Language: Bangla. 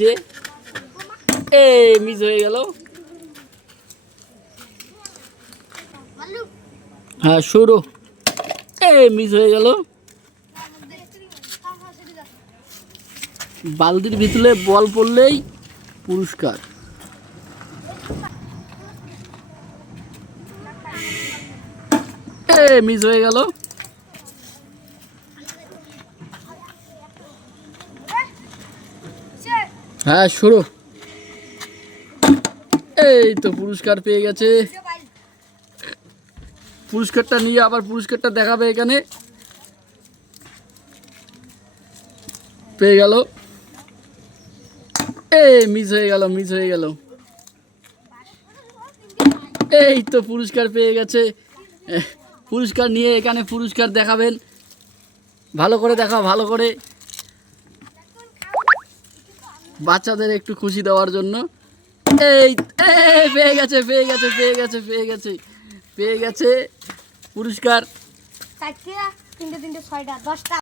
যে এ মিস হয়ে গেল। হ্যাঁ শুরু। এ মিস হয়ে গেল। বালতির ভিতরে বল পড়লেই পুরস্কার। এ মিস হয়ে গেল। হ্যাঁ শুরু। এই তো পুরস্কার পেয়ে গেছে। পুরস্কারটা নিয়ে আবার পুরস্কারটা দেখাবে এখানে। পেয়ে গেল। এই মিস হয়ে গেল, মিস হয়ে গেল। এই তো পুরস্কার পেয়ে গেছে। পুরস্কার নিয়ে এখানে পুরস্কার দেখাবেন। ভালো করে দেখাও, ভালো করে, বাচ্চাদের একটু খুশি দেওয়ার জন্য। এই পেয়ে গেছে, পেয়ে গেছে, পেয়ে গেছে, পেয়ে গেছে, পেয়ে গেছে পুরস্কার। 4টা 3টে 3টে 6টা 10টা।